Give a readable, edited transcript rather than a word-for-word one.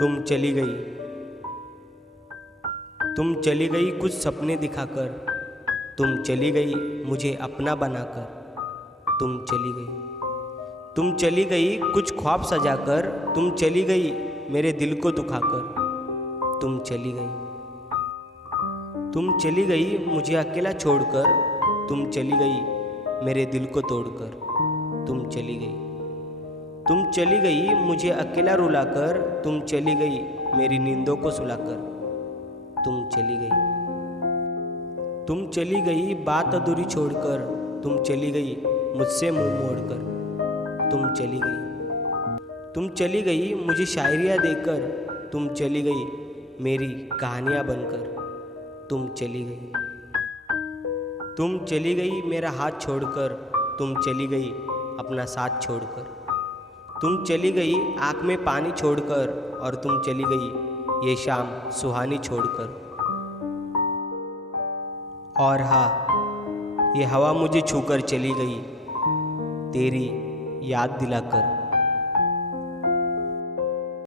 तुम चली गई, तुम चली गई कुछ सपने दिखाकर, तुम चली गई मुझे अपना बनाकर, तुम चली गई, तुम चली गई कुछ ख्वाब सजाकर, तुम चली गई मेरे दिल को दुखाकर, तुम चली गई, तुम चली गई मुझे अकेला छोड़कर, तुम चली गई मेरे दिल को तोड़कर, तुम चली गई, तुम चली गई मुझे अकेला रुलाकर, तुम चली गई मेरी नींदों को सुलाकर, तुम चली गई, तुम चली गई बात अधूरी छोड़कर, तुम चली गई मुझसे मुंह मोड़कर, तुम चली गई, तुम चली गई मुझे शायरियाँ देकर, तुम चली गई मेरी कहानियाँ बनकर, तुम चली गई, तुम चली गई मेरा हाथ छोड़कर, तुम चली गई अपना साथ छोड़कर, तुम चली गई आँख में पानी छोड़कर, और तुम चली गई ये शाम सुहानी छोड़कर। और हाँ, ये हवा मुझे छूकर चली गई तेरी याद दिलाकर।